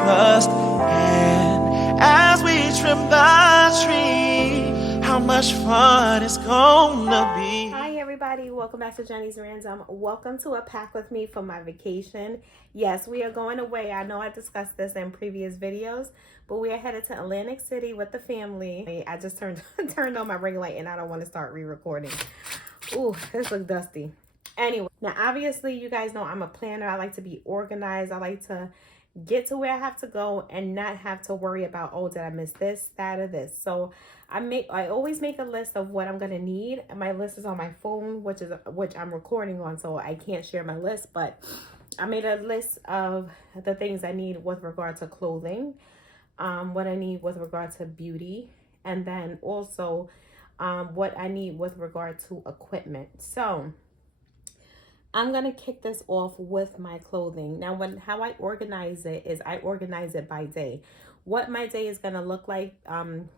Christmas. And as we trim the tree, how much fun it's gonna be. Hi everybody, welcome back to Jenny's Random. Welcome to a pack with me for my vacation. Yes, we are going away. I know I discussed this in previous videos, but we are headed to Atlantic City with the family. I just turned on my ring light and I don't want to start re-recording. Ooh, this looks dusty. Anyway, now obviously you guys know I'm a planner. I like to be organized. I like to get to where I have to go and not have to worry about, oh, did I miss this, that, or this. So I always make a list of what I'm gonna need. My list is on my phone, which I'm recording on, so I can't share my list, but I made a list of the things I need with regard to clothing, what I need with regard to beauty, and then also what I need with regard to equipment. So I'm going to kick this off with my clothing. Now, how I organize it is I organize it by day. What my day is going to look like.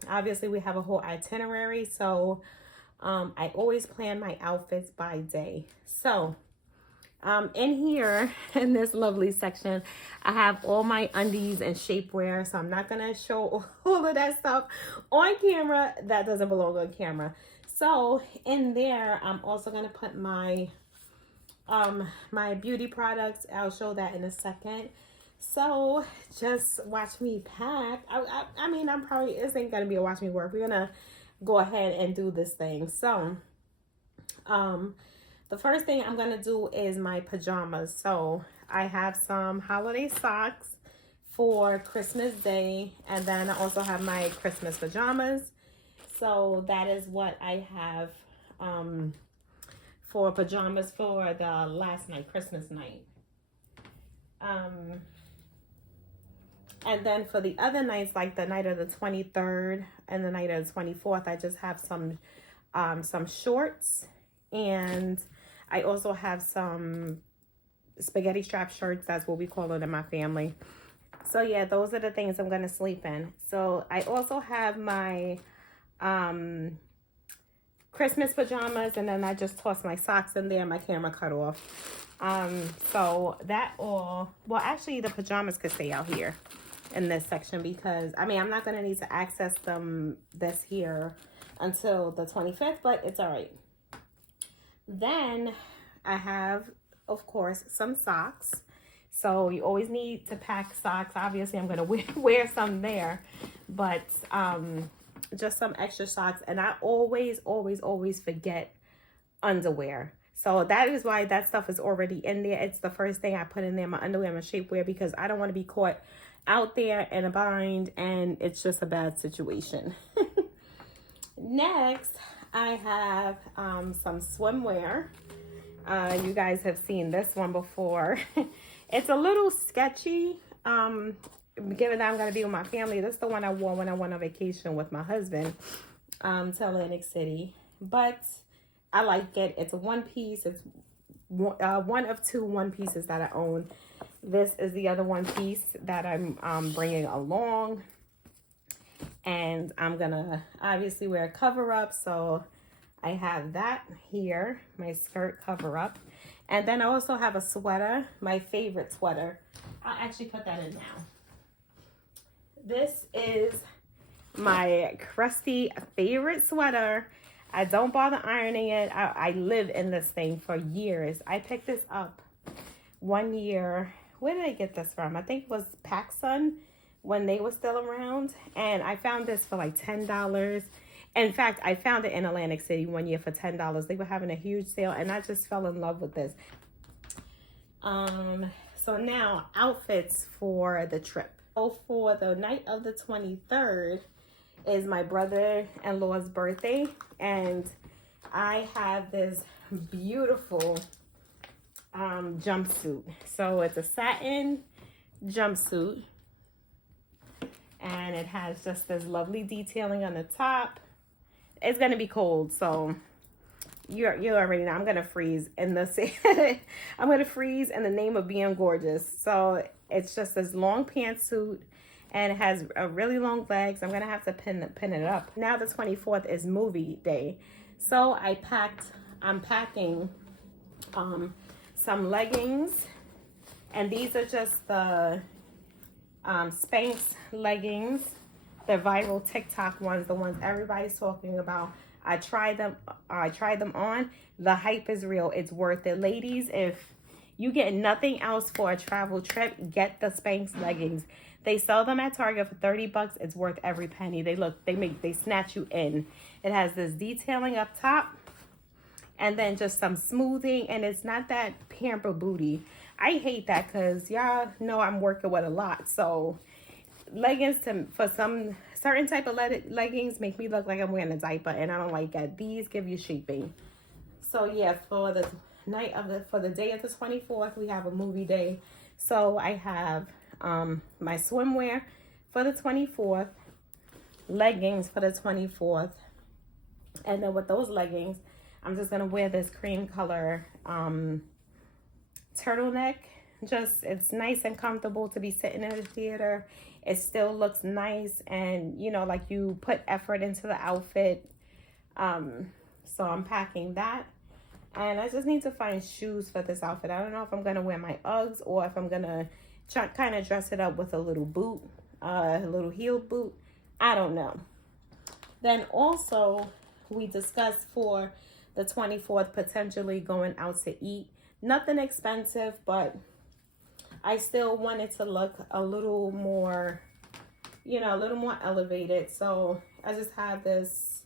Obviously, we have a whole itinerary. So I always plan my outfits by day. So in here, in this lovely section, I have all my undies and shapewear. So I'm not going to show all of that stuff on camera. That doesn't belong on camera. So in there, I'm also going to put my beauty products. I'll show that in a second. So just watch me pack. I mean, this ain't gonna be a watch me work. We're gonna go ahead and do this thing. So the first thing I'm gonna do is my pajamas. So I have some holiday socks for Christmas Day, and then I also have my Christmas pajamas. So that is what I have for pajamas for the last night, Christmas night. And then for the other nights, like the night of the 23rd and the night of the 24th, I just have some shorts, and I also have some spaghetti strap shirts. That's what we call it in my family. So yeah, those are the things I'm gonna sleep in. So I also have my Christmas pajamas, and then I just tossed my socks in there. My camera cut off. So that all, well, actually the pajamas could stay out here in this section because I mean, I'm not going to need to access them this here until the 25th, but it's all right. Then I have, of course, some socks. So you always need to pack socks. Obviously I'm going to wear some there, but, just some extra socks. And I always forget underwear. So that is why that stuff is already in there. It's the first thing I put in there, my underwear, my shapewear, because I don't want to be caught out there in a bind and it's just a bad situation. Next, I have some swimwear. You guys have seen this one before. It's a little sketchy. Given that I'm going to be with my family, this is the one I wore when I went on vacation with my husband to Atlantic City. But I like it. It's a one piece. It's one of two one pieces that I own. This is the other one piece that I'm bringing along. And I'm going to obviously wear a cover up. So I have that here, my skirt cover up. And then I also have a sweater, my favorite sweater. I'll actually put that in now. This is my crusty favorite sweater. I don't bother ironing it. I live in this thing for years. I picked this up one year. Where did I get this from? I think it was PacSun when they were still around. And I found this for like $10. In fact, I found it in Atlantic City one year for $10. They were having a huge sale and I just fell in love with this. So now outfits for the trip. So for the night of the 23rd is my brother-in-law's birthday, and I have this beautiful jumpsuit. So it's a satin jumpsuit, and it has just this lovely detailing on the top. It's gonna be cold, so you already know I'm gonna freeze in the I'm gonna freeze in the name of being gorgeous. So it's just this long pantsuit and it has a really long legs. I'm gonna have to pin it up. Now the 24th is movie day, so I'm packing some leggings, and these are just the Spanx leggings, the viral TikTok ones, the ones everybody's talking about. I tried them on. The hype is real. It's worth it. Ladies, if you get nothing else for a travel trip, get the Spanx leggings. They sell them at Target for 30 bucks. It's worth every penny. They snatch you in. It has this detailing up top and then just some smoothing, and it's not that pamper booty. I hate that because y'all know I'm working with a lot. So leggings for some certain type of leggings make me look like I'm wearing a diaper, and I don't like that. These give you shaping. So yeah, for the day of the 24th, we have a movie day. So I have my swimwear for the 24th, leggings for the 24th, and then with those leggings, I'm just gonna wear this cream color turtleneck. Just, it's nice and comfortable to be sitting in the theater. It still looks nice, and you know, like you put effort into the outfit. So I'm packing that, and I just need to find shoes for this outfit. I don't know if I'm gonna wear my Uggs or if I'm gonna kind of dress it up with a little boot, a little heeled boot. I don't know. Then also we discussed for the 24th potentially going out to eat. Nothing expensive, but I still wanted to look a little more, you know, a little more elevated. So I just have this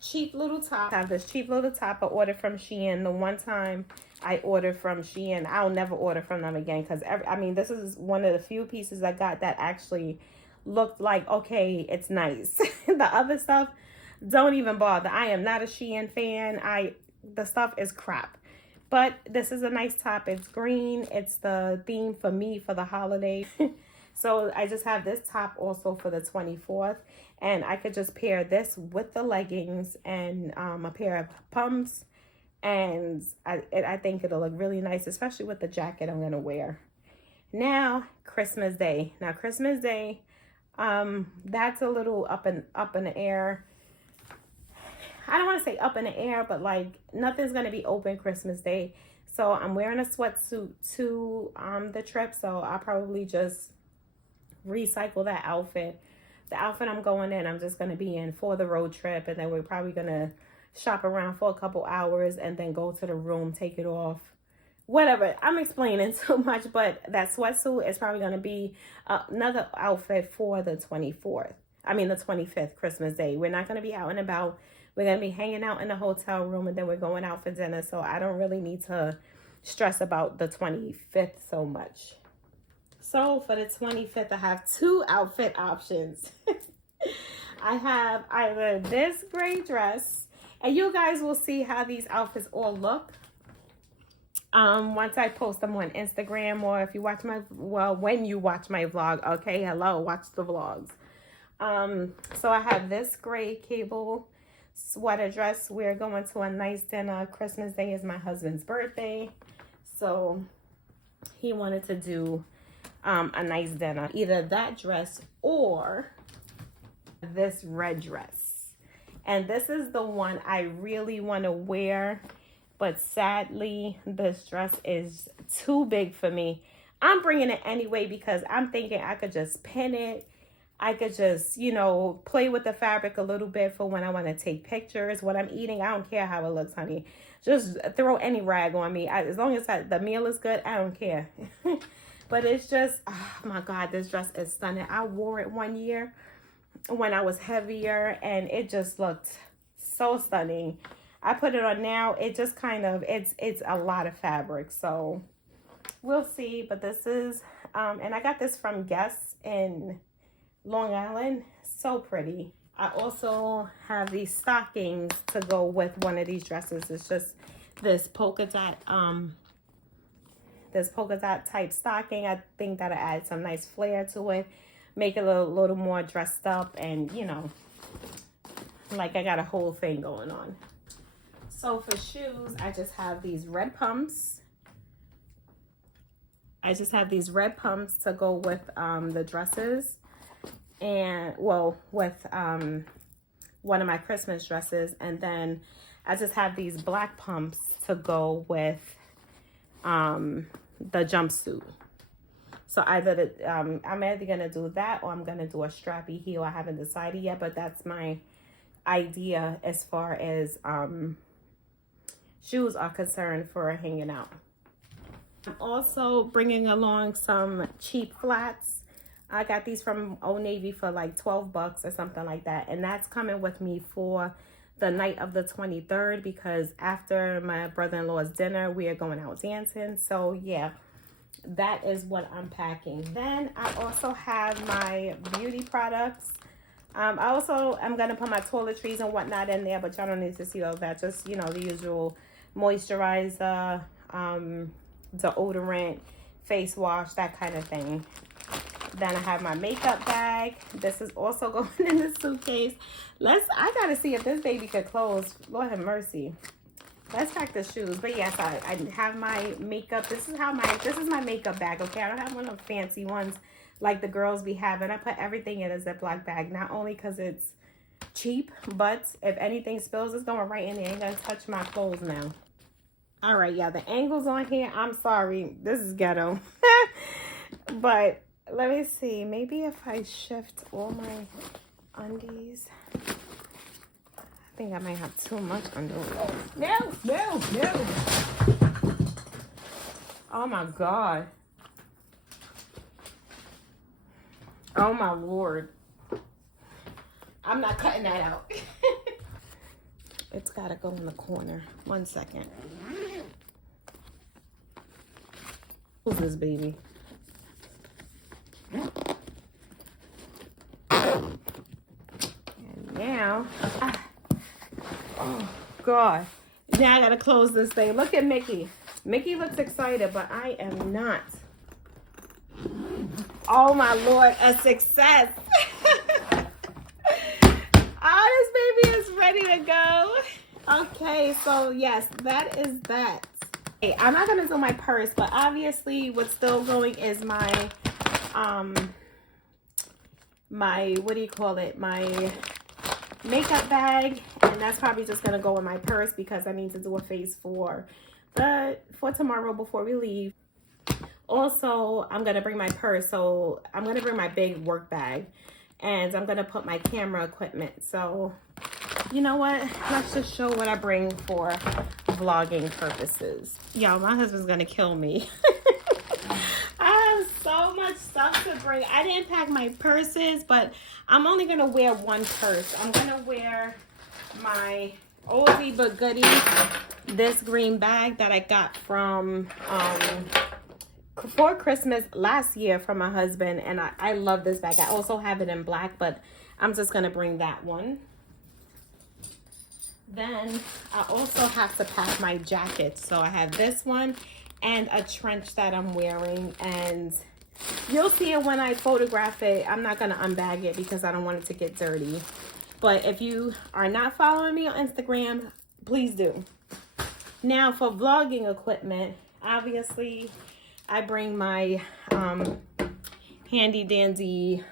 cheap little top. I ordered from Shein. The one time I ordered from Shein, I'll never order from them again, because I mean, this is one of the few pieces I got that actually looked like, okay, it's nice. The other stuff, don't even bother. I am not a Shein fan. The stuff is crap. But this is a nice top. It's green. It's the theme for me for the holiday. So I just have this top also for the 24th. And I could just pair this with the leggings and a pair of pumps. And I think it'll look really nice, especially with the jacket I'm going to wear. Now, Christmas Day. Now, Christmas Day, that's a little up in the air. I don't want to say up in the air, but like nothing's going to be open Christmas Day. So I'm wearing a sweatsuit to the trip. So I'll probably just recycle that outfit. The outfit I'm going in, I'm just going to be in for the road trip. And then we're probably going to shop around for a couple hours and then go to the room, take it off. Whatever. I'm explaining too much, but that sweatsuit is probably going to be another outfit for the 24th. I mean, the 25th, Christmas Day. We're not going to be out and about. We're going to be hanging out in the hotel room, and then we're going out for dinner. So I don't really need to stress about the 25th so much. So for the 25th, I have two outfit options. I have either this gray dress, and you guys will see how these outfits all look once I post them on Instagram, or if you watch when you watch my vlog. Okay, hello, watch the vlogs. So I have this gray cable sweater dress. We're going to a nice dinner. Christmas Day is my husband's birthday, so he wanted to do a nice dinner. Either that dress or this red dress, and this is the one I really want to wear, but sadly this dress is too big for me. I'm bringing it anyway because I'm thinking I could just pin it. I could just, you know, play with the fabric a little bit for when I want to take pictures. What I'm eating, I don't care how it looks, honey. Just throw any rag on me. As long as the meal is good, I don't care. But it's just, oh my God, this dress is stunning. I wore it one year when I was heavier, and it just looked so stunning. I put it on now. It just kind of, it's a lot of fabric. So we'll see. But this is, and I got this from Guess in Long Island. So pretty. I also have these stockings to go with one of these dresses. It's just this polka dot type stocking. I think that'll add some nice flair to it, make it a little more dressed up, and you know, like I got a whole thing going on. So for shoes, I just have these red pumps. To go with the dresses. And well, with one of my Christmas dresses, and then I just have these black pumps to go with the jumpsuit. So So either I'm either gonna do that or I'm gonna do a strappy heel. I haven't decided yet, but that's my idea as far as shoes are concerned for hanging out. I'm also bringing along some cheap flats. I got these from Old Navy for like 12 bucks or something like that. And that's coming with me for the night of the 23rd, because after my brother-in-law's dinner, we are going out dancing. So yeah, that is what I'm packing. Then I also have my beauty products. I'm going to put my toiletries and whatnot in there, but y'all don't need to see all that. Just, you know, the usual moisturizer, deodorant, face wash, that kind of thing. Then I have my makeup bag. This is also going in the suitcase. I gotta see if this baby could close. Lord have mercy. Let's pack the shoes. But yes, I have my makeup. This is my makeup bag, okay? I don't have one of the fancy ones like the girls be having. I put everything in a Ziploc bag, not only because it's cheap, but if anything spills, it's going right in there. Ain't gonna touch my clothes now. All right, yeah, the angles on here, I'm sorry. This is ghetto. But let me see. Maybe if I shift all my undies. I think I might have too much underwear. No. Oh my God. Oh my Lord. I'm not cutting that out. It's gotta go in the corner. 1 second. Who's this baby? And now, oh God. Now I gotta close this thing. Look at Mickey. Mickey looks excited, but I am not. Oh my Lord, a success. Oh, this baby is ready to go. Okay, so yes, that is that. Hey, I'm not gonna do my purse, but obviously what's still going is my what do you call it? My makeup bag, and that's probably just gonna go in my purse because I need to do a face for tomorrow before we leave. Also, I'm gonna bring my purse, so I'm gonna bring my big work bag, and I'm gonna put my camera equipment. So you know what, let's just show what I bring for vlogging purposes. Yo, my husband's gonna kill me. I have so much stuff to bring. I didn't pack my purses, but I'm only gonna wear one purse. I'm gonna wear my oldie but goodie, this green bag that I got from for Christmas last year from my husband, and I love this bag. I also have it in black, but I'm just gonna bring that one. Then I also have to pack my jacket. So I have this one and a trench that I'm wearing, and you'll see it when I photograph it. I'm not gonna unbag it because I don't want it to get dirty. But if you are not following me on Instagram, please do. Now for vlogging equipment, obviously I bring my handy dandy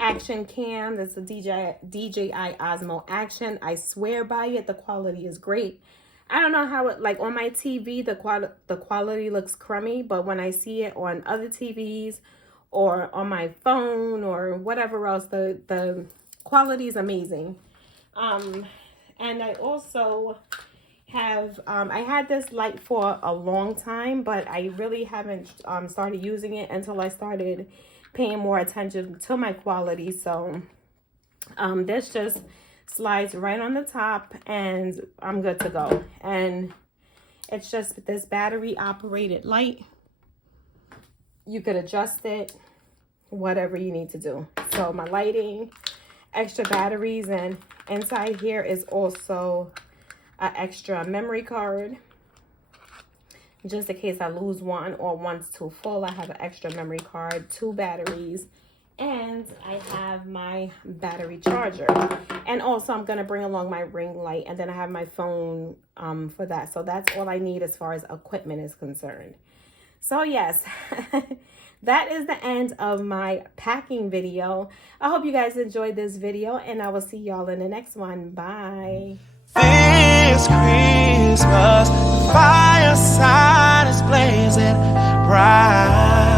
action cam. That's a DJI Osmo Action. I swear by it. The quality is great. I don't know how it, like on my TV, the quality looks crummy, but when I see it on other TVs or on my phone or whatever else, the quality is amazing. And I also have, I had this light for a long time, but I really haven't started using it until I started paying more attention to my quality. So this just slides right on the top and I'm good to go. And it's just this battery operated light. You could adjust it, whatever you need to do. So my lighting, extra batteries, and inside here is also an extra memory card. Just in case I lose one or one's too full, I have an extra memory card, 2 batteries, and I have my battery charger. And also I'm going to bring along my ring light, and then I have my phone for that. So that's all I need as far as equipment is concerned. So yes, that is the end of my packing video. I hope you guys enjoyed this video, and I will see y'all in the next one. Bye. This Christmas, the fireside is blazing bright.